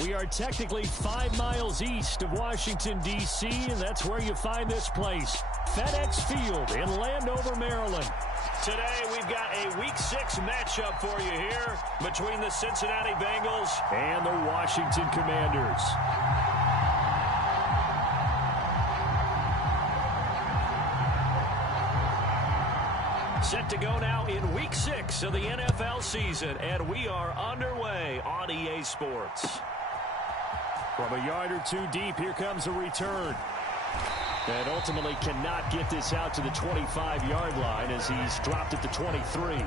We are technically 5 miles east of Washington, D.C., and that's where you find this place, FedEx Field in Landover, Maryland. Today, we've got a Week 6 matchup for you here between the Cincinnati Bengals and the Washington Commanders. Set to go now in Week 6 of the NFL season, and we are underway on EA Sports. From a yard or two deep, here comes a return. And ultimately cannot get this out to the 25-yard line as he's dropped at the 23.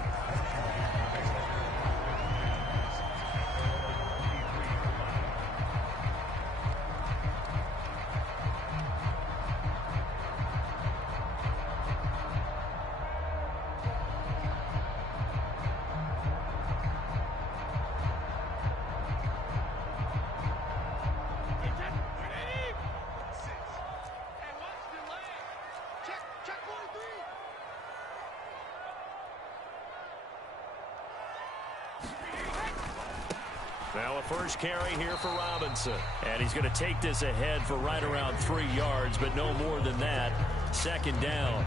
Now a first carry here for Robinson. And he's going to take this ahead for right around 3 yards, but no more than that. Second down.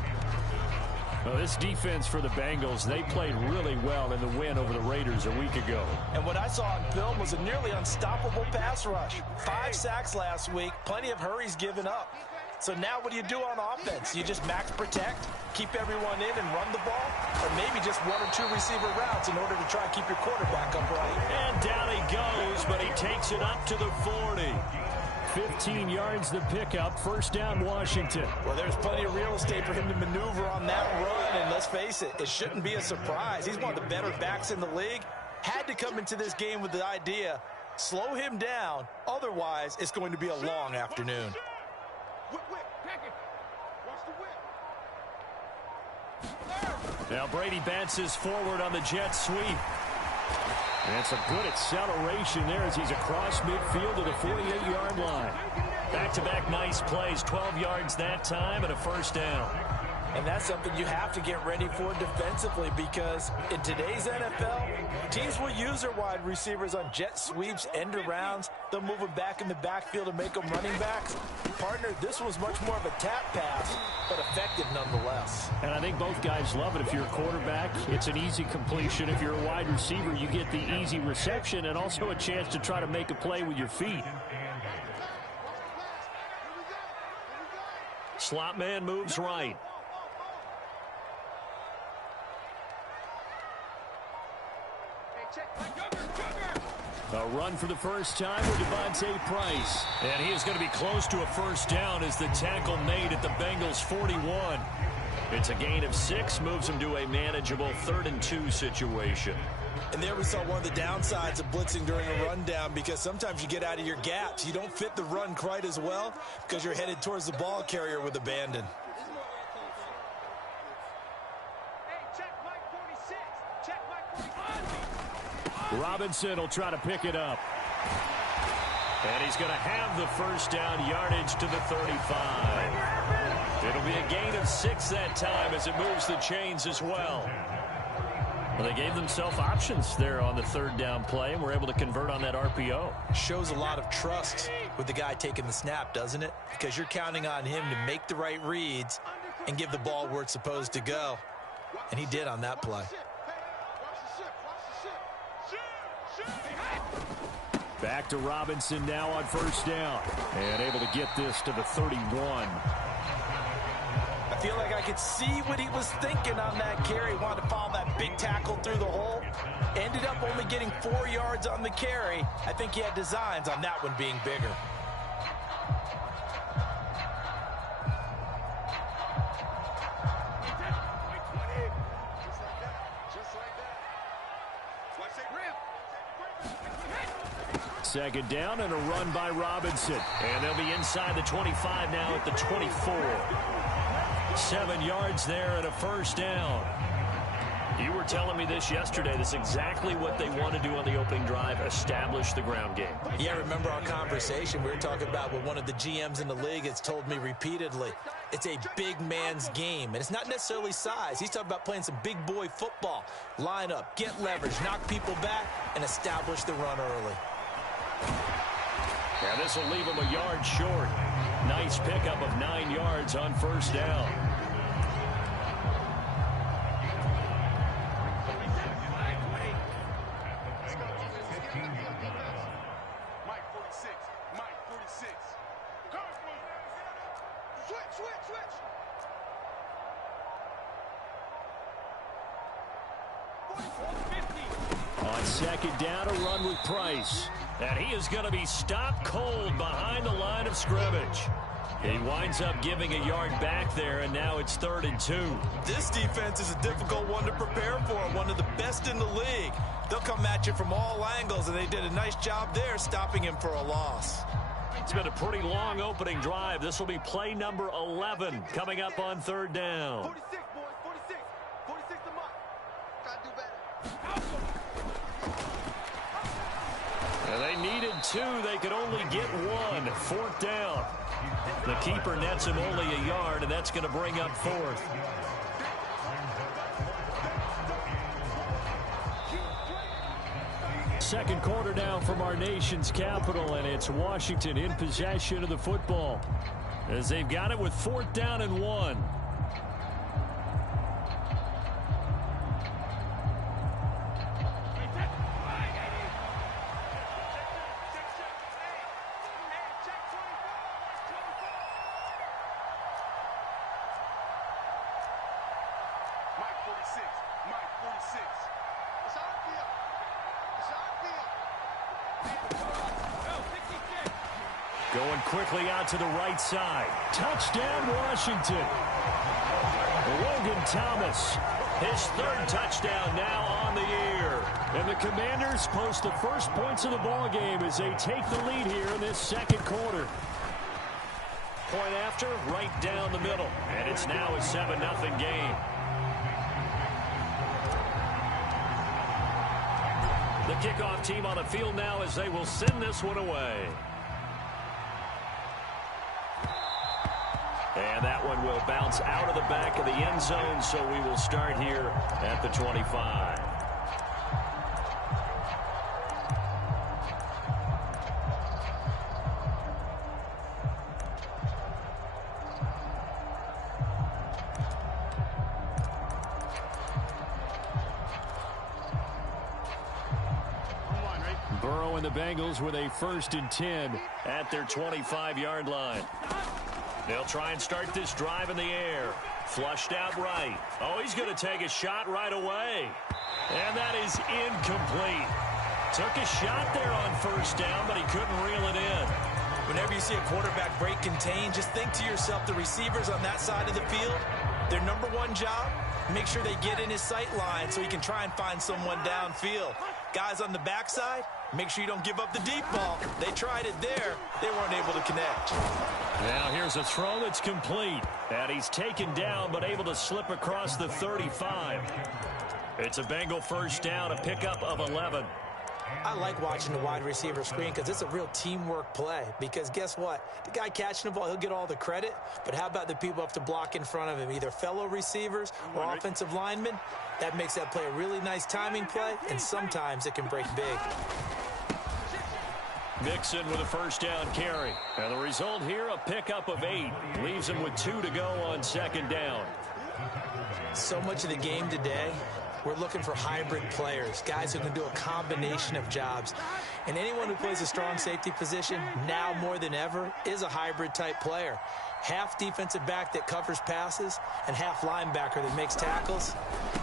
Well, this defense for the Bengals, they played really well in the win over the Raiders a week ago. And what I saw on film was a nearly unstoppable pass rush. 5 sacks last week, plenty of hurries given up. So now what do you do on offense? You just max protect, keep everyone in and run the ball, or maybe just 1 or 2 receiver routes in order to try and keep your quarterback upright. And down he goes, but he takes it up to the 40. 15 yards the pickup, first down Washington. Well, there's plenty of real estate for him to maneuver on that run, and let's face it, it shouldn't be a surprise. He's one of the better backs in the league. Had to come into this game with the idea, slow him down, otherwise it's going to be a long afternoon. Now Brady bounces forward on the jet sweep. And it's a good acceleration there as he's across midfield to the 48-yard line. Back-to-back nice plays, 12 yards that time and a first down. And that's something you have to get ready for defensively because in today's NFL, teams will use their wide receivers on jet sweeps, end arounds. They'll move them back in the backfield and make them running backs. Partner, this was much more of a tap pass, but effective nonetheless. And I think both guys love it. If you're a quarterback, it's an easy completion. If you're a wide receiver, you get the easy reception and also a chance to try to make a play with your feet. Slot man moves right. A run for the first time with Devontae Price. And he is going to be close to a first down as the tackle made at the Bengals 41. It's a gain of 6, moves him to a manageable 3rd and 2 situation. And there we saw one of the downsides of blitzing during a rundown because sometimes you get out of your gaps. You don't fit the run quite as well because you're headed towards the ball carrier with abandon. Robinson will try to pick it up. And he's going to have the first down, yardage to the 35. It'll be a gain of 6 that time as it moves the chains as well. Well, they gave themselves options there on the 3rd down play and were able to convert on that RPO. Shows a lot of trust with the guy taking the snap, doesn't it? Because you're counting on him to make the right reads and give the ball where it's supposed to go. And he did on that play. Back to Robinson now on first down. And able to get this to the 31. I feel like I could see what he was thinking on that carry. Wanted to follow that big tackle through the hole. Ended up only getting 4 yards on the carry. I think he had designs on that one being bigger. Second down and a run by Robinson. And they'll be inside the 25 now at the 24. 7 yards there and a first down. You were telling me this yesterday. This is exactly what they want to do on the opening drive, establish the ground game. Yeah, remember our conversation. We were talking about what one of the GMs in the league has told me repeatedly. It's a big man's game, and it's not necessarily size. He's talking about playing some big boy football. Line up, get leverage, knock people back, and establish the run early. And this will leave him a yard short. Nice pickup of 9 yards on first down. On second down, a run with Price. And he is going to be stopped cold behind the line of scrimmage. He winds up giving a yard back there, and now it's 3rd and 2. This defense is a difficult one to prepare for, one of the best in the league. They'll come at you from all angles, and they did a nice job there stopping him for a loss. It's been a pretty long opening drive. This will be play number 11 coming up on 3rd down. 46, boys, 46. 46 to Mike. Gotta do better. And they needed 2. They could only get 1. 4th down. The keeper nets him only a yard, and that's going to bring up 4th. Second quarter now from our nation's capital, and it's Washington in possession of the football as they've got it with 4th down and 1. Going quickly out to the right side. Touchdown, Washington. Logan Thomas, his 3rd touchdown now on the year. And the Commanders post the first points of the ball game as they take the lead here in this second quarter. Point after, right down the middle. And it's now a 7-0 game. The kickoff team on the field now as they will send this one away. And that one will bounce out of the back of the end zone, so we will start here at the 25. Burrow and the Bengals with a 1st and 10 at their 25-yard line. They'll try and start this drive in the air. Flushed out right. Oh, he's going to take a shot right away. And that is incomplete. Took a shot there on 1st down, but he couldn't reel it in. Whenever you see a quarterback break contain, just think to yourself, the receivers on that side of the field, their number 1 job, make sure they get in his sight line so he can try and find someone downfield. Guys on the backside, make sure you don't give up the deep ball. They tried it there. They weren't able to connect. Now here's a throw that's complete. And he's taken down but able to slip across the 35. It's a Bengal 1st down, a pickup of 11. I like watching the wide receiver screen because it's a real teamwork play. Because guess what? The guy catching the ball, he'll get all the credit. But how about the people up to block in front of him, either fellow receivers or offensive linemen? That makes that play a really nice timing play, and sometimes it can break big. Mixon with a 1st down carry. And the result here, a pickup of 8. Leaves him with 2 to go on 2nd down. So much of the game today, we're looking for hybrid players, guys who can do a combination of jobs. And anyone who plays a strong safety position, now more than ever, is a hybrid type player. Half defensive back that covers passes and half linebacker that makes tackles.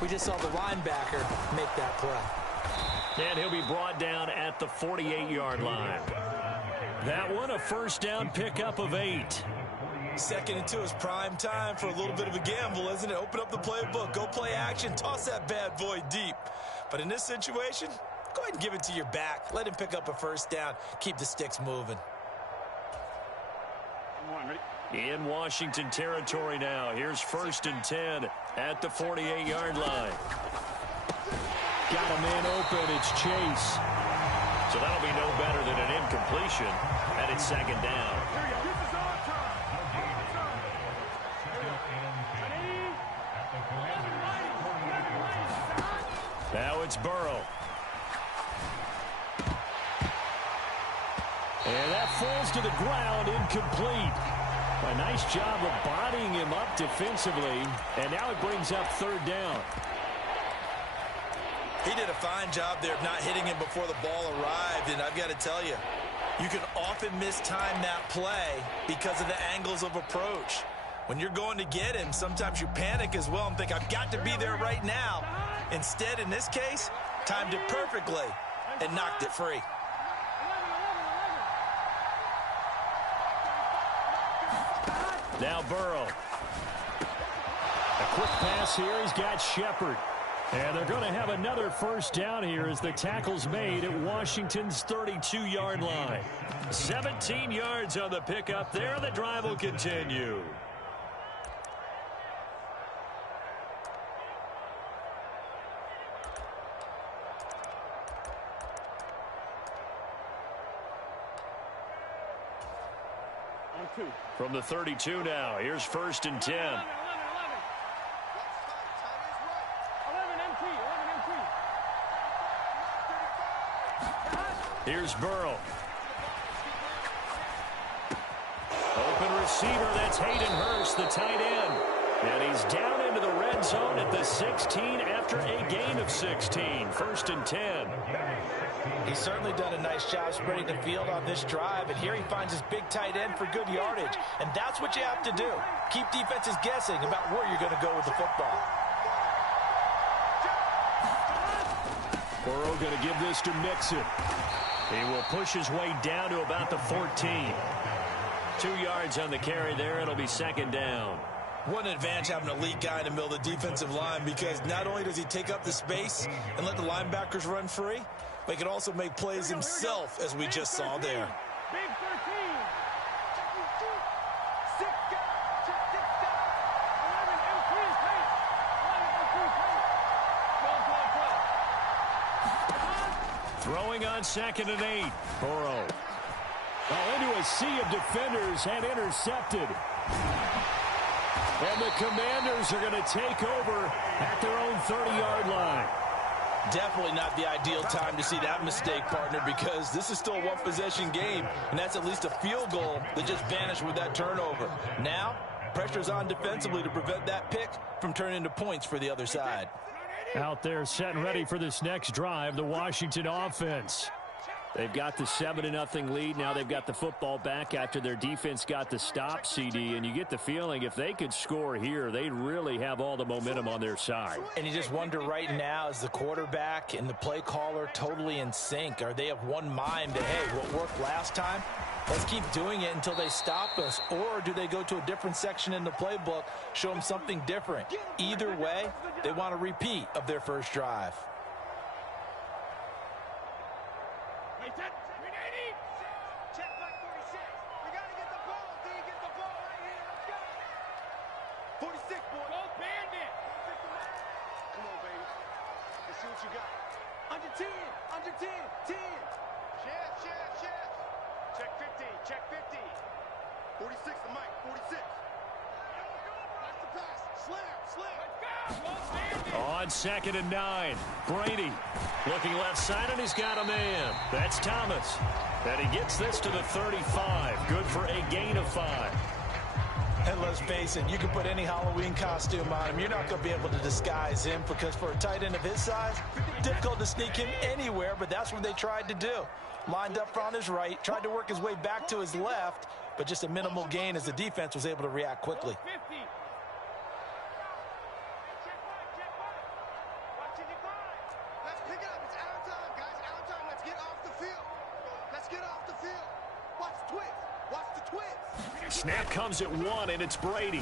We just saw the linebacker make that play. And he'll be brought down at the 48-yard line. That one, a 1st down pickup of 8. 2nd and 2 is prime time for a little bit of a gamble, isn't it? Open up the playbook, go play action, toss that bad boy deep. But in this situation, go ahead and give it to your back. Let him pick up a 1st down. Keep the sticks moving. In Washington territory now. Here's 1st and 10 at the 48-yard line. Got a man open. It's Chase. So that'll be no better than an incompletion, and it's 2nd down. Now it's Burrow. And that falls to the ground, incomplete. A nice job of bodying him up defensively, and now it brings up third down. He did a fine job there of not hitting him before the ball arrived, and I've got to tell you, you can often mistime that play because of the angles of approach. When you're going to get him, sometimes you panic as well and think, I've got to be there right now. Instead, in this case, timed it perfectly and knocked it free. Now Burrow. A quick pass here. He's got Shepard. And they're going to have another first down here as the tackle's made at Washington's 32-yard line. 17 yards on the pickup there. The drive will continue. From the 32 now, here's 1st and 10. Here's Burrow. Open receiver, that's Hayden Hurst, the tight end. And he's down into the red zone at the 16 after a gain of 16. 1st and 10. He's certainly done a nice job spreading the field on this drive, and here he finds his big tight end for good yardage. And that's what you have to do. Keep defenses guessing about where you're going to go with the football. Burrow going to give this to Mixon. He will push his way down to about the 14. 2 yards on the carry there. It'll be 2nd down. What an advantage having an elite guy in the middle of the defensive line, because not only does he take up the space and let the linebackers run free, but he can also make plays himself, as we just saw there. Big 13. 6 guys. Check 6 down. 11 M3 is tight. 11 M3 tight. 12. Throwing on 2nd and 8. Burrow. Into a sea of defenders and intercepted. And the Commanders are going to take over at their own 30-yard line. Definitely not the ideal time to see that mistake, partner, because this is still a one-possession game, and that's at least a field goal that just vanished with that turnover. Now, pressure's on defensively to prevent that pick from turning into points for the other side. Out there set and ready for this next drive, the Washington offense. They've got the 7-0 lead. Now they've got the football back after their defense got the stop, CD. And you get the feeling if they could score here, they'd really have all the momentum on their side. And you just wonder right now, is the quarterback and the play caller totally in sync? Are they of one mind that, hey, what worked last time, let's keep doing it until they stop us? Or do they go to a different section in the playbook, show them something different? Either way, they want a repeat of their first drive. Check back 46. We got to get the ball, D. Get the ball right here. Let's go. 46, boy. Go Bandit. Come on, baby. Let's see what you got. Under 10. Under 10. 10. Chef. Check 15. Check 15. 46 to Mike. 46. Watch the pass. Slam. Let's go. On 2nd and 9, Brady looking left side, and he's got a man. That's Thomas. And he gets this to the 35. Good for a gain of 5. And let's face it, you can put any Halloween costume on him. You're not going to be able to disguise him, because for a tight end of his size, difficult to sneak him anywhere, but that's what they tried to do. Lined up on his right, tried to work his way back to his left, but just a minimal gain as the defense was able to react quickly. Snap comes at 1, and it's Brady.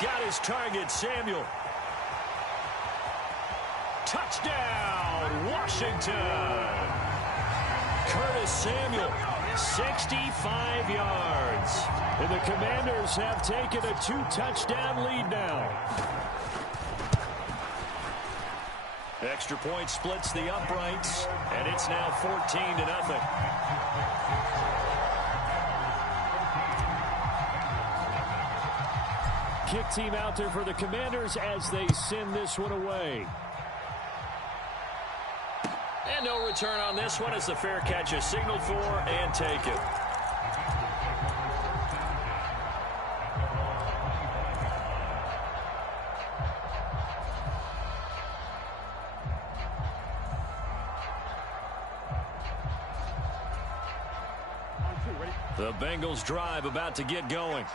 Got his target, Samuel. Touchdown, Washington. Curtis Samuel, 65 yards. And the Commanders have taken a 2-touchdown lead now. Extra point splits the uprights, and it's now 14-0. Kick team out there for the Commanders as they send this one away. And no return on this one as the fair catch is signaled for and taken. The Bengals drive about to get going.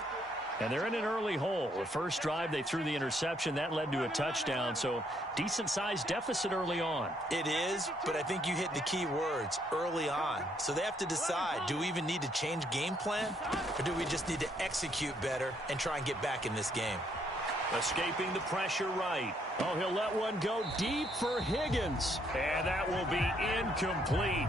And they're in an early hole. The first drive, they threw the interception. That led to a touchdown, so decent-sized deficit early on. It is, but I think you hit the key words, early on. So they have to decide, do we even need to change game plan, or do we just need to execute better and try and get back in this game? Escaping the pressure right. Oh, he'll let one go deep for Higgins. And that will be incomplete.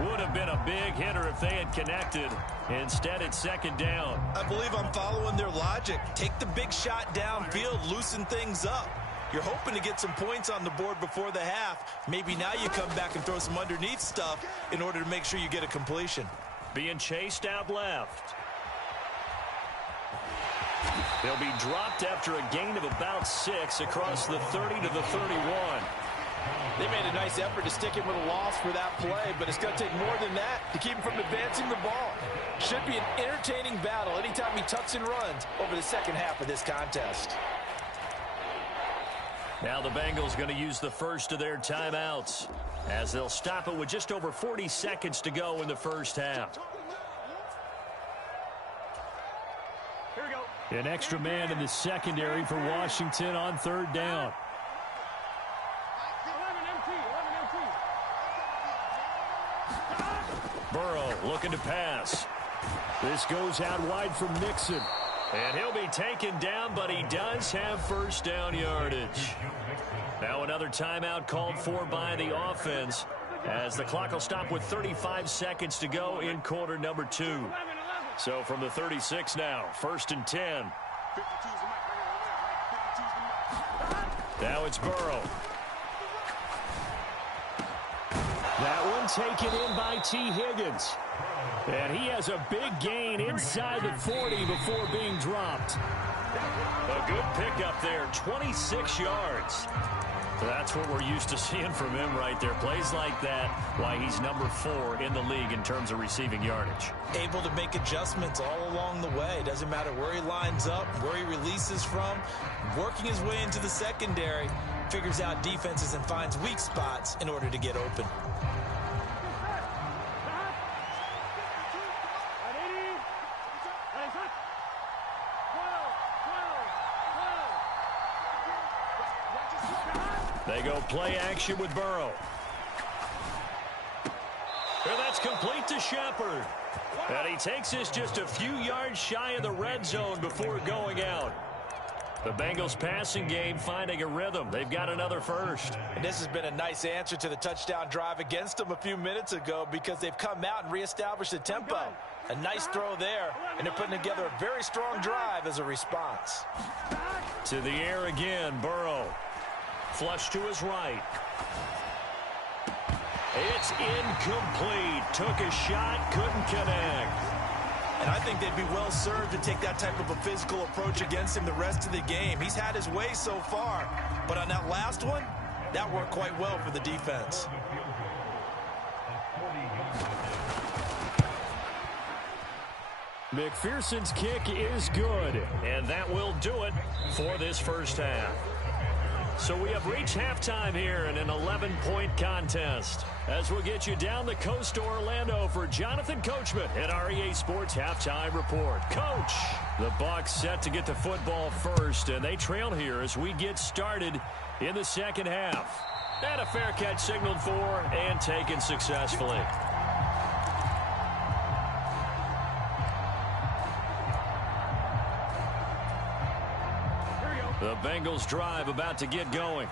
Would have been a big hitter if they had connected. Instead, it's second down. I believe I'm following their logic. Take the big shot downfield, loosen things up. You're hoping to get some points on the board before the half. Maybe now you come back and throw some underneath stuff in order to make sure you get a completion. Being chased out left. They'll be dropped after a gain of about 6 across the 30 to the 31. They made a nice effort to stick him with a loss for that play, but it's going to take more than that to keep him from advancing the ball. Should be an entertaining battle anytime he tucks and runs over the second half of this contest. Now the Bengals going to use the first of their timeouts as they'll stop it with just over 40 seconds to go in the first half. Here we go. An extra man in the secondary for Washington on third down. 11 MT. Burrow looking to pass. This goes out wide from Mixon. And he'll be taken down, but he does have first down yardage. Now another timeout called for by the offense as the clock will stop with 35 seconds to go in quarter number 2. So from the 36 now, first and 10. Now it's Burrow. That one taken in by T. Higgins. And he has a big gain inside the 40 before being dropped. A good pickup there, 26 yards. That's what we're used to seeing from him right there. Plays like that, why he's number 4 in the league in terms of receiving yardage. Able to make adjustments all along the way. Doesn't matter where he lines up, where he releases from. Working his way into the secondary, figures out defenses and finds weak spots in order to get open. They go play action with Burrow. And that's complete to Shepard. And he takes this just a few yards shy of the red zone before going out. The Bengals passing game finding a rhythm. They've got another first. And this has been a nice answer to the touchdown drive against them a few minutes ago because they've come out and reestablished the tempo. A nice throw there, and they're putting together a very strong drive as a response. To the air again, Burrow. Flush to his right. It's incomplete. Took a shot, couldn't connect. And I think they'd be well served to take that type of a physical approach against him the rest of the game. He's had his way so far. But on that last one, that worked quite well for the defense. McPherson's kick is good. And that will do it for this first half. So we have reached halftime here in an 11-point contest. As we'll get you down the coast to Orlando for Jonathan Coachman at our EA Sports Halftime Report. Coach, the Bucs set to get to football first, and they trail here as we get started in the second half. And a fair catch signaled for and taken successfully. The Bengals drive about to get going.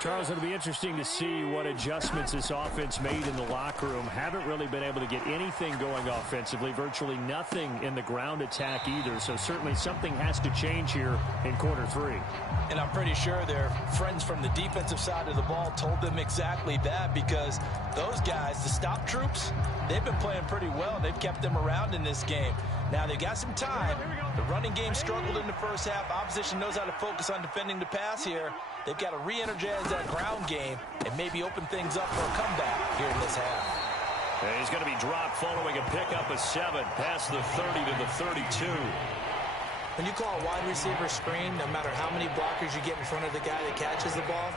Charles, it'll be interesting to see what adjustments this offense made in the locker room. Haven't really been able to get anything going offensively, virtually nothing in the ground attack either. So certainly something has to change here in quarter 3. And I'm pretty sure their friends from the defensive side of the ball told them exactly that because those guys, the stop troops, they've been playing pretty well. They've kept them around in this game. Now, they've got some time. The running game struggled in the first half. Opposition knows how to focus on defending the pass here. They've got to re-energize that ground game and maybe open things up for a comeback here in this half. And he's going to be dropped following a pickup of 7 past the 30 to the 32. When you call a wide receiver screen, no matter how many blockers you get in front of the guy that catches the ball,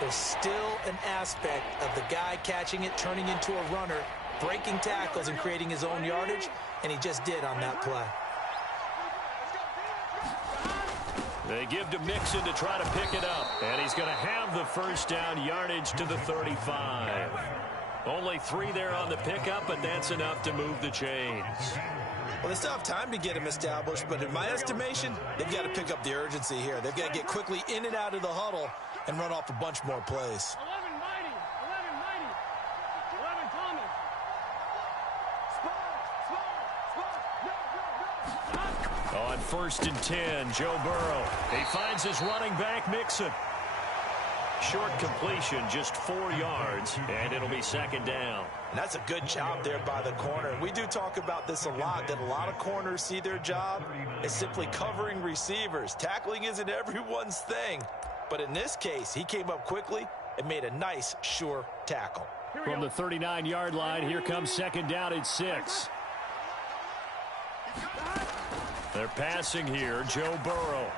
there's still an aspect of the guy catching it, turning into a runner, breaking tackles and creating his own yardage, and he just did on that play. They give to Mixon to try to pick it up, and he's going to have the first down, yardage to the 35. Only 3 there on the pickup, but that's enough to move the chains. Well, they still have time to get him established, but in my estimation, they've got to pick up the urgency here. They've got to get quickly in and out of the huddle and run off a bunch more plays. 11 mighty, 11 Thomas. Spot. On 1st and 10, Joe Burrow. He finds his running back, Mixon. Short completion, just 4 yards, and it'll be 2nd down. And that's a good job there by the corner. We do talk about this a lot, that a lot of corners see their job as simply covering receivers. Tackling isn't everyone's thing. But in this case, he came up quickly and made a nice, sure tackle. From the 39-yard line, here comes 2nd down at 6. They're passing here, Joe Burrow.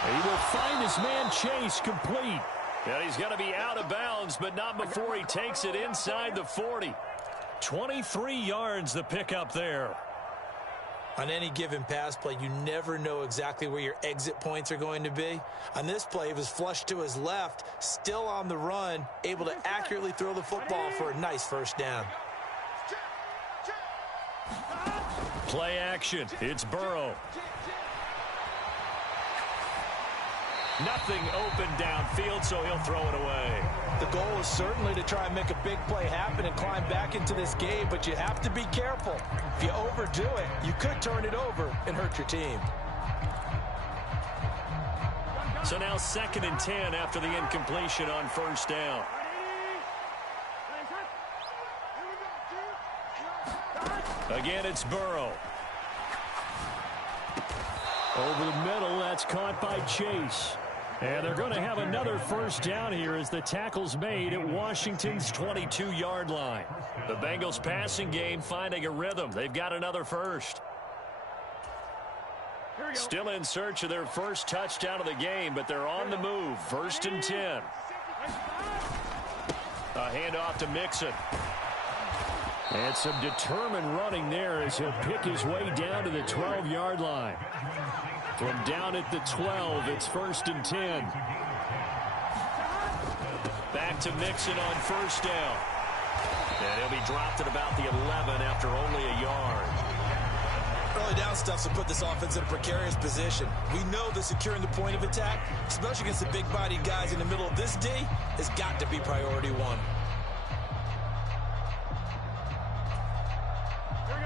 He will find his man Chase complete. And he's going to be out of bounds, but not before he takes it inside the 40. 23 yards the pickup there. On any given pass play, you never know exactly where your exit points are going to be. On this play, he was flushed to his left, still on the run, able to accurately throw the football for a nice first down. Play action. It's Burrow. Nothing open downfield, so he'll throw it away. The goal is certainly to try and make a big play happen and climb back into this game, but you have to be careful. If you overdo it, you could turn it over and hurt your team. So now 2nd and 10 after the incompletion on 1st down. Again, it's Burrow. Over the middle, that's caught by Chase. And they're going to have another first down here as the tackle's made at Washington's 22-yard line. The Bengals passing game finding a rhythm. They've got another first. Still in search of their first touchdown of the game, but they're on the move. 1st and 10. A handoff to Mixon. And some determined running there as he'll pick his way down to the 12-yard line. From down at the 12, it's 1st and 10. Back to Mixon on 1st down. And he'll be dropped at about the 11 after only a yard. Early down stuff to put this offense in a precarious position. We know that securing the point of attack, especially against the big-bodied guys in the middle of this D, has got to be priority 1.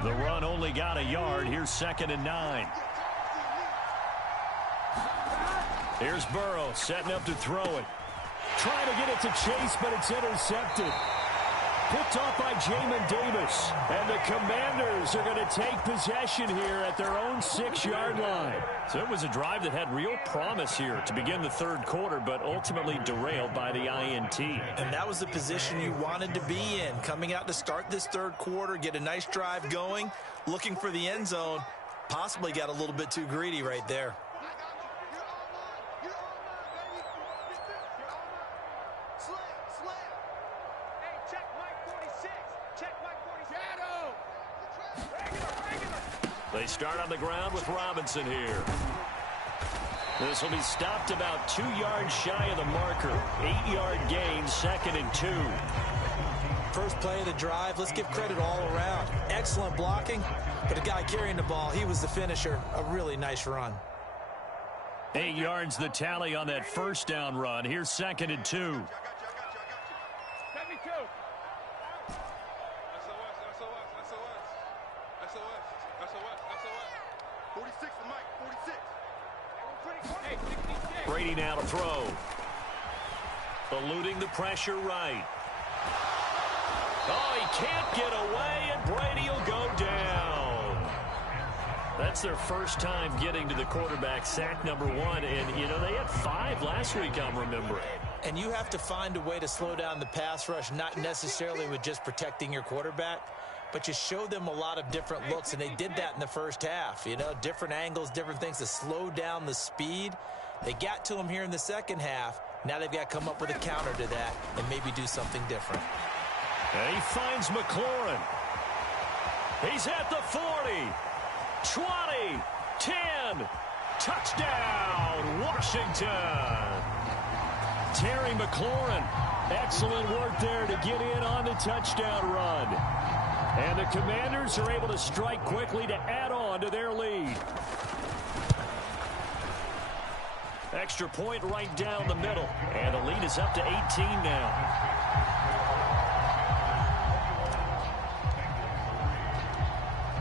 The run only got a yard. Here's 2nd and 9. Here's Burrow setting up to throw it. Trying to get it to Chase, but it's intercepted. Picked off by Jamin Davis. And the Commanders are going to take possession here at their own 6-yard line. So it was a drive that had real promise here to begin the 3rd quarter, but ultimately derailed by the INT. And that was the position you wanted to be in. Coming out to start this 3rd quarter, get a nice drive going, looking for the end zone. Possibly got a little bit too greedy right there. They start on the ground with Robinson here. This will be stopped about 2 yards shy of the marker. 8-yard gain, 2nd and 2. First play of the drive, let's give credit all around. Excellent blocking, but the guy carrying the ball, he was the finisher. A really nice run. 8 yards the tally on that first down run. Here's 2nd and 2. Brady now to throw. Eluding the pressure right. Oh, he can't get away, and Brady will go down. That's their first time getting to the quarterback, sack number 1. And, you know, they had 5 last week, I'm remembering. And you have to find a way to slow down the pass rush, not necessarily with just protecting your quarterback, but you show them a lot of different looks, and they did that in the first half. You know, different angles, different things to slow down the speed. They got to him here in the second half. Now they've got to come up with a counter to that and maybe do something different. And he finds McLaurin. He's at the 40, 20, 10, touchdown, Washington. Terry McLaurin, excellent work there to get in on the touchdown run. And the Commanders are able to strike quickly to add on to their lead. Extra point right down the middle. And the lead is up to 18 now.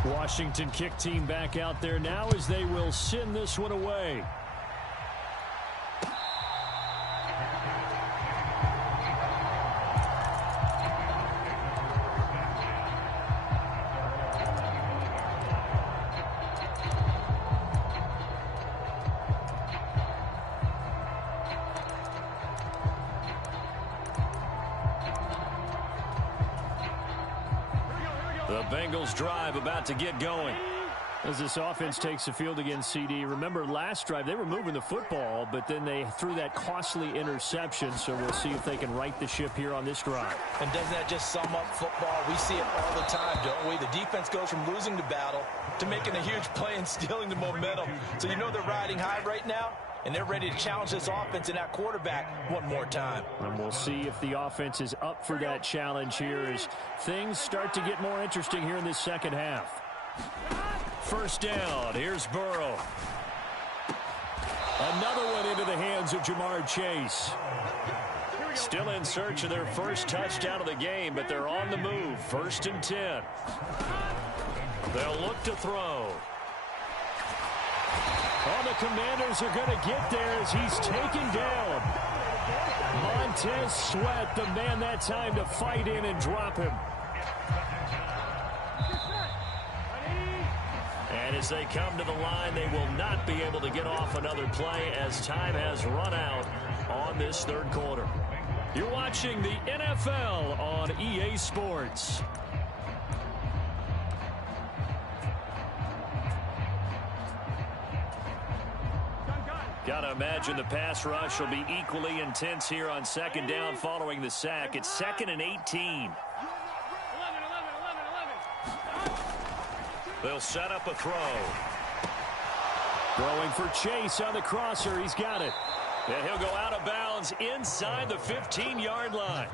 Washington kick team back out there now as they will send this one away. The Bengals drive about to get going. As this offense takes the field against CD, remember last drive they were moving the football, but then they threw that costly interception, so we'll see if they can right the ship here on this drive. And doesn't that just sum up football? We see it all the time, don't we? The defense goes from losing the battle to making a huge play and stealing the momentum. So you know they're riding high right now, and they're ready to challenge this offense and that quarterback one more time. And we'll see if the offense is up for that challenge here as things start to get more interesting here in this second half. First down, here's Burrow. Another one into the hands of Jamar Chase. Still in search of their first touchdown of the game, but they're on the move. 1st and 10. They'll look to throw. Oh, the Commanders are going to get there as he's taken down. Montez Sweat, the man that time to fight in and drop him. And as they come to the line, they will not be able to get off another play as time has run out on this third quarter. You're watching the NFL on EA Sports. Got to imagine the pass rush will be equally intense here on second down following the sack. It's 2nd and 18. They'll set up a throw. Throwing for Chase on the crosser. He's got it. And he'll go out of bounds inside the 15-yard line.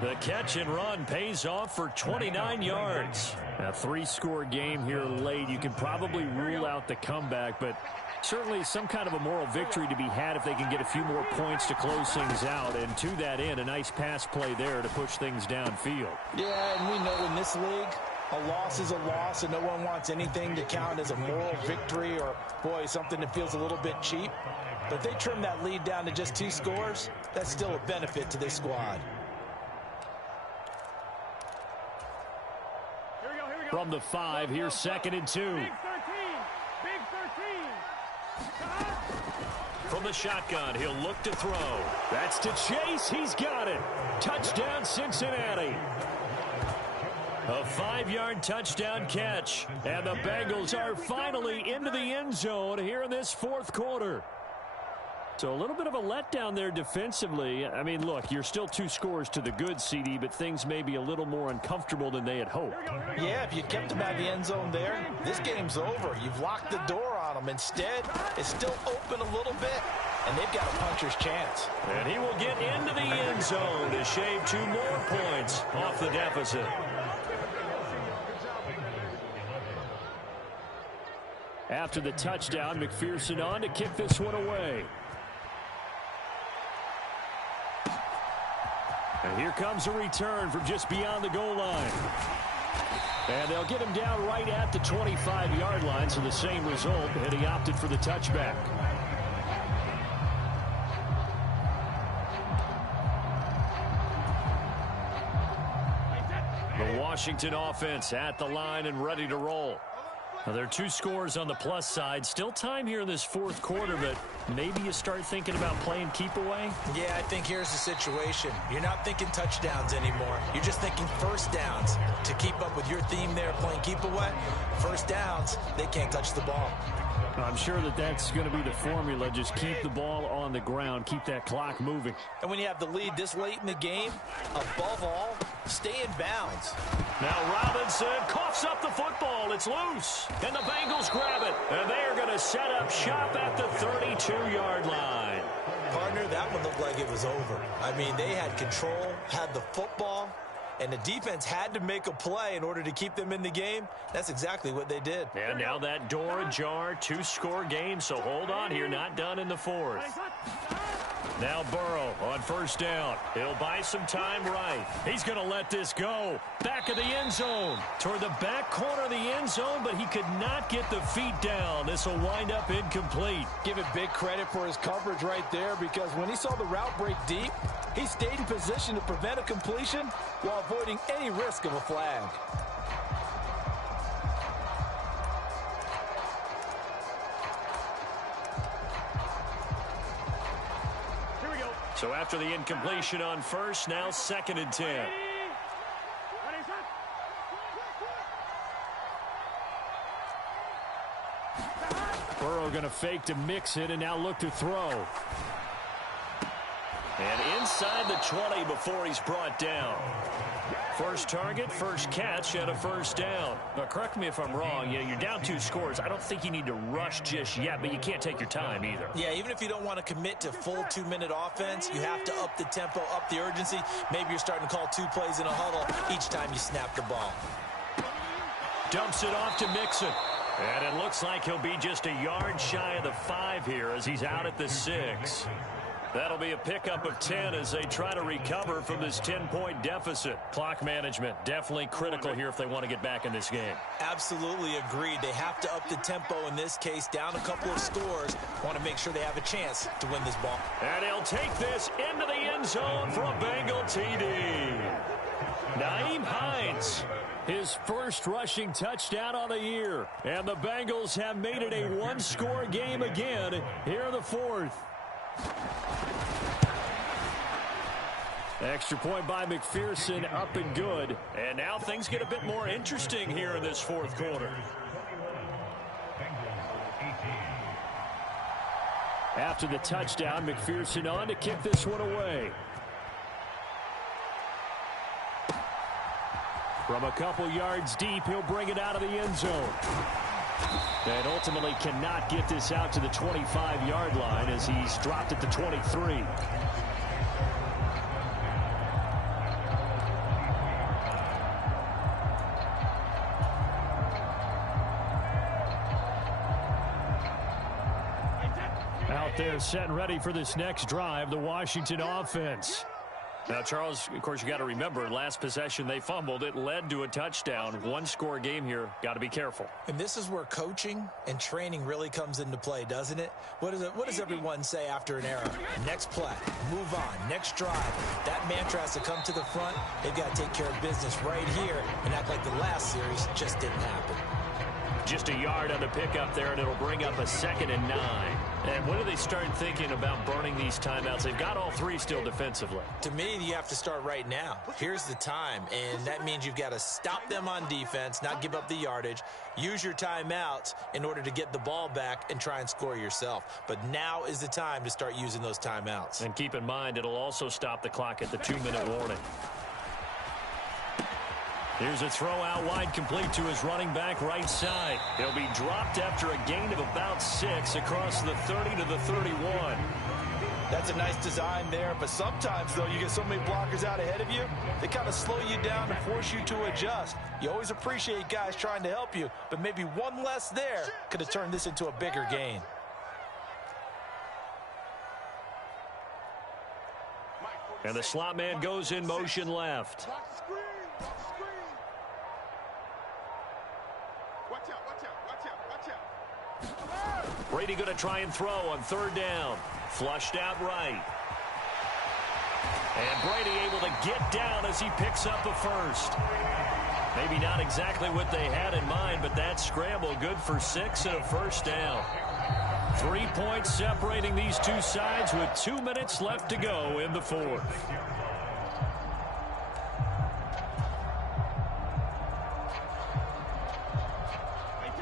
The catch and run pays off for 29 yards. A 3-score game here late. You can probably rule out the comeback, but certainly some kind of a moral victory to be had if they can get a few more points to close things out. And to that end, a nice pass play there to push things downfield. Yeah, and we know in this league, a loss is a loss, and no one wants anything to count as a moral victory or, boy, something that feels a little bit cheap. But if they trim that lead down to just 2 scores, that's still a benefit to this squad. From the 5, here's 2nd and 2. Big 13. From the shotgun, he'll look to throw. That's to Chase. He's got it. Touchdown, Cincinnati. A 5-yard touchdown catch. And the Bengals are finally into the end zone here in this fourth quarter. So a little bit of a letdown there defensively. I mean, look, you're still 2 scores to the good, CD, but things may be a little more uncomfortable than they had hoped. Yeah, if you kept them out of the end zone there, this game's over. You've locked the door on them. Instead, it's still open a little bit, and they've got a puncher's chance. And he will get into the end zone to shave 2 more points off the deficit. After the touchdown, McPherson on to kick this one away. And here comes a return from just beyond the goal line. And they'll get him down right at the 25-yard line, so the same result, and he opted for the touchback. The Washington offense at the line and ready to roll. Well, there are 2 scores on the plus side. Still time here in this fourth quarter, but maybe you start thinking about playing keep away? Yeah, I think here's the situation. You're not thinking touchdowns anymore. You're just thinking first downs. To keep up with your theme there, playing keep away, first downs, they can't touch the ball. I'm sure that's going to be the formula. Just keep the ball on the ground. Keep that clock moving. And when you have the lead this late in the game, above all, stay in bounds. Now Robinson coughs up the football. It's loose. And the Bengals grab it. And they are going to set up shop at the 32-yard line. Partner, that one looked like it was over. I mean, they had control, had the football, and the defense had to make a play in order to keep them in the game. That's exactly what they did. And now that door ajar, 2-score game, so hold on here, not done in the fourth. Now Burrow on first down. He'll buy some time right. He's going to let this go. Back of the end zone. Toward the back corner of the end zone, but he could not get the feet down. This will wind up incomplete. Give it big credit for his coverage right there, because when he saw the route break deep, he stayed in position to prevent a completion while avoiding any risk of a flag. So after the incompletion on first, now 2nd and 10. Burrow going to fake to mix it and now look to throw. And inside the 20 before he's brought down. First target, first catch, and a first down. Now, correct me if I'm wrong. Yeah, you're down 2 scores. I don't think you need to rush just yet, but you can't take your time either. Yeah, even if you don't want to commit to full 2-minute offense, you have to up the tempo, up the urgency. Maybe you're starting to call 2 plays in a huddle each time you snap the ball. Dumps it off to Mixon. And it looks like he'll be just a yard shy of the 5 here as he's out at the 6. That'll be a pickup of 10 as they try to recover from this 10-point deficit. Clock management definitely critical here if they want to get back in this game. Absolutely agreed. They have to up the tempo in this case, down a couple of scores. Want to make sure they have a chance to win this ball. And he'll take this into the end zone for a Bengal TD. Nyheim Hines, his first rushing touchdown on the year. And the Bengals have made it a 1-score game again here in the 4th. Extra point by McPherson, up and good. And now things get a bit more interesting here in this 4th quarter. After the touchdown, McPherson on to kick this one away. From a couple yards deep, he'll bring it out of the end zone. And ultimately cannot get this out to the 25-yard line as he's dropped at the 23. Out there set and ready for this next drive, the Washington offense. Now, Charles, of course, you got to remember, last possession they fumbled. It led to a touchdown. 1-score game here. Got to be careful. And this is where coaching and training really comes into play, doesn't it? What does everyone say after an error? Next play, move on, next drive. That mantra has to come to the front. They've got to take care of business right here and act like the last series just didn't happen. Just a yard on the pickup there, and it'll bring up a 2nd and 9. And when do they start thinking about burning these timeouts? They've got all 3 still defensively. To me, you have to start right now. Here's the time, and that means you've got to stop them on defense, not give up the yardage, use your timeouts in order to get the ball back and try and score yourself. But now is the time to start using those timeouts. And keep in mind, it'll also stop the clock at the 2-minute warning. Here's a throw out wide, complete to his running back right side. He'll be dropped after a gain of about 6 across the 30 to the 31. That's a nice design there, but sometimes, though, you get so many blockers out ahead of you, they kind of slow you down and force you to adjust. You always appreciate guys trying to help you, but maybe one less there could have turned this into a bigger gain. And the slot man goes in motion left. Brady going to try and throw on 3rd down. Flushed out right. And Brady able to get down as he picks up a first. Maybe not exactly what they had in mind, but that scramble good for 6 and a first down. 3 points separating these two sides with 2 minutes left to go in the fourth.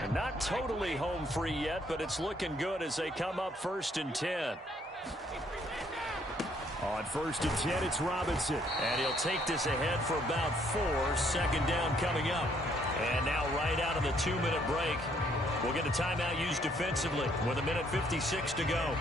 And not totally home free yet, but it's looking good as they come up 1st and 10. On 1st and 10, it's Robinson. And he'll take this ahead for about 4. 2nd down coming up. And now right out of the 2-minute break, we'll get a timeout used defensively with 1:56 to go.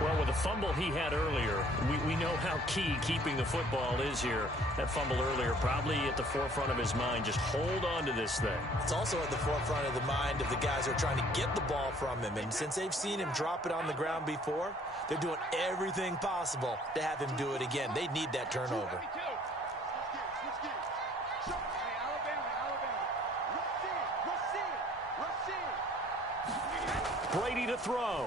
Well, with the fumble he had earlier, we know how key keeping the football is here. That fumble earlier probably at the forefront of his mind. Just hold on to this thing. It's also at the forefront of the mind of the guys who are trying to get the ball from him. And since they've seen him drop it on the ground before, they're doing everything possible to have him do it again. They need that turnover. Brady to throw.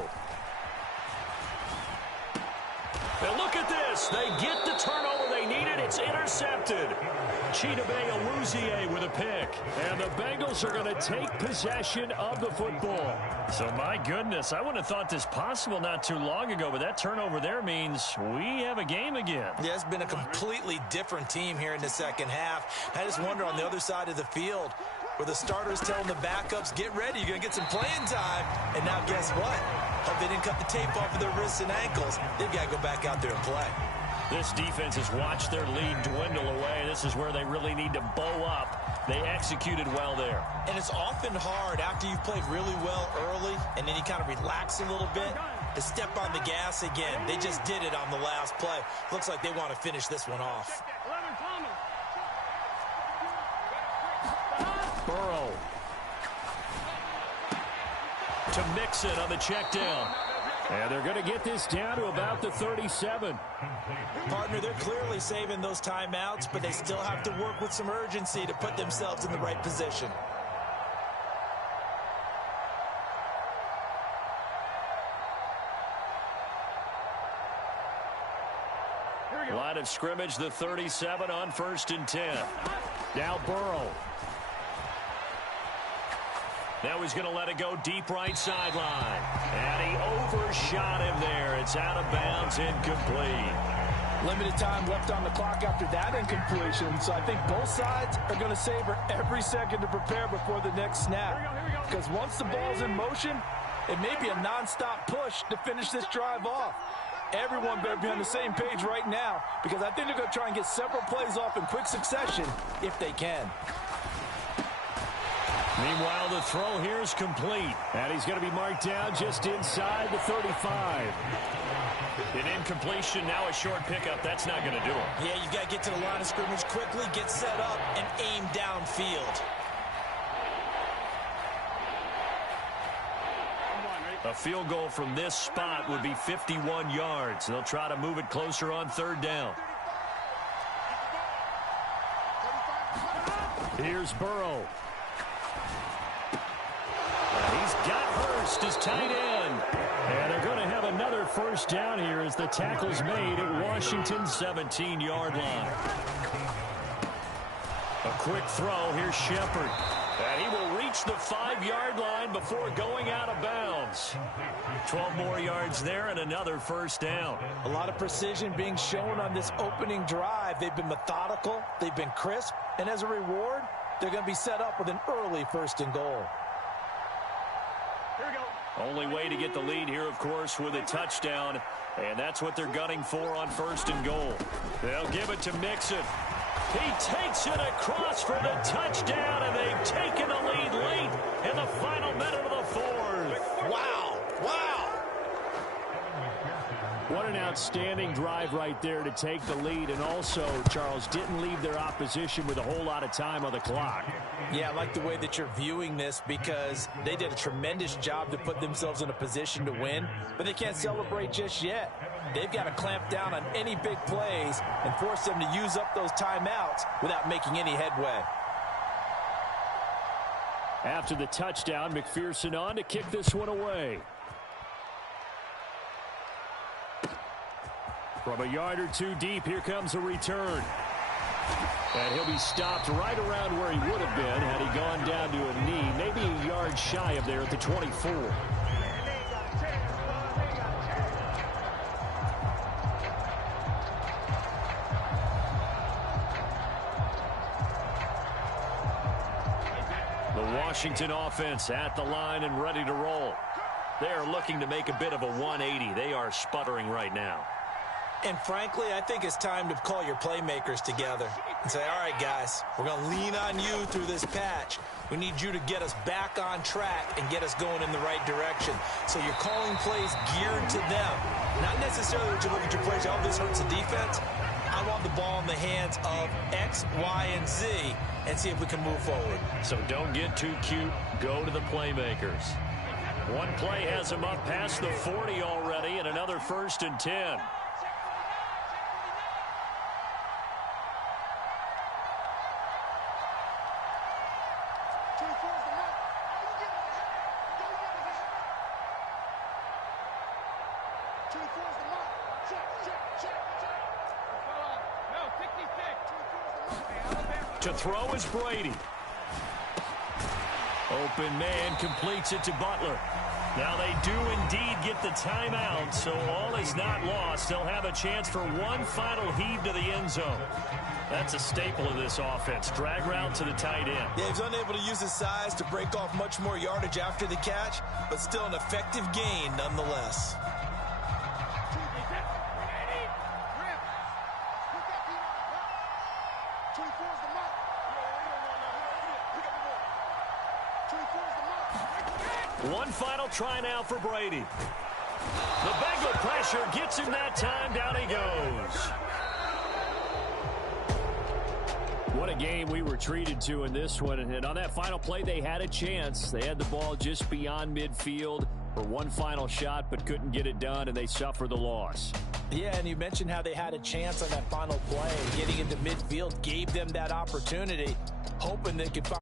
And look at this. They get the turnover they needed. It's intercepted. Chidobe Awuzie with a pick. And the Bengals are going to take possession of the football. So, my goodness, I wouldn't have thought this possible not too long ago, but that turnover there means we have a game again. Yeah, it's been a completely different team here in the second half. I just wonder on the other side of the field, where the starters telling the backups, get ready, you're going to get some playing time. And now guess what? Hope they didn't cut the tape off of their wrists and ankles. They've got to go back out there and play. This defense has watched their lead dwindle away. This is where they really need to bow up. They executed well there. And it's often hard after you've played really well early and then you kind of relax a little bit to step on the gas again. They just did it on the last play. Looks like they want to finish this one off. Burrow to Mixon on the check down. And they're going to get this down to about the 37. Partner, they're clearly saving those timeouts, but they still have to work with some urgency to put themselves in the right position. Line of scrimmage, the 37 on 1st and 10. Now Burrow. Now he's going to let it go deep right sideline. And he overshot him there. It's out of bounds, incomplete. Limited time left on the clock after that incompletion, so I think both sides are going to savor every second to prepare before the next snap. Because once the ball's in motion, it may be a nonstop push to finish this drive off. Everyone better be on the same page right now, because I think they're going to try and get several plays off in quick succession if they can. Meanwhile, the throw here is complete. And he's going to be marked down just inside the 35. An incompletion, now a short pickup. That's not going to do it. Yeah, you've got to get to the line of scrimmage quickly, get set up, and aim downfield. A field goal from this spot would be 51 yards. They'll try to move it closer on 3rd down. Here's Burrow. He's got Hurst as tight end. And they're going to have another first down here as the tackle's made at Washington's 17-yard line. A quick throw. Here's Shepard. And he will reach the 5-yard line before going out of bounds. 12 more yards there and another first down. A lot of precision being shown on this opening drive. They've been methodical. They've been crisp. And as a reward, they're going to be set up with an early 1st and goal. Only way to get the lead here, of course, with a touchdown. And that's what they're gunning for on 1st and goal. They'll give it to Mixon. He takes it across for the touchdown, and they've taken the lead late in the final minute of the 4th. Wow. Wow. What an outstanding drive right there to take the lead. And also, Charles, didn't leave their opposition with a whole lot of time on the clock. Yeah, I like the way that you're viewing this because they did a tremendous job to put themselves in a position to win, but they can't celebrate just yet. They've got to clamp down on any big plays and force them to use up those timeouts without making any headway. After the touchdown, McPherson on to kick this one away. From a yard or two deep, here comes a return. And he'll be stopped right around where he would have been had he gone down to a knee, maybe a yard shy of there at the 24. The Washington offense at the line and ready to roll. They are looking to make a bit of a 180. They are sputtering right now. And frankly, I think it's time to call your playmakers together and say, all right, guys, we're going to lean on you through this patch. We need you to get us back on track and get us going in the right direction. So you're calling plays geared to them. Not necessarily what you look at your plays, oh, this hurts the defense. I want the ball in the hands of X, Y, and Z and see if we can move forward. So don't get too cute. Go to the playmakers. One play has him up past the 40 already, and another 1st and 10. To throw is Brady. Open man completes it to Butler. Now they do indeed get the timeout, so all is not lost. They'll have a chance for one final heave to the end zone. That's a staple of this offense. Drag route to the tight end. Yeah, he's unable to use his size to break off much more yardage after the catch, but still an effective gain nonetheless. One final try now for Brady. The Bengal pressure gets him that time. Down he goes. What a game we were treated to in this one. And on that final play, they had a chance. They had the ball just beyond midfield for one final shot, but couldn't get it done, and they suffer the loss. Yeah, and you mentioned how they had a chance on that final play. Getting into midfield gave them that opportunity, hoping they could find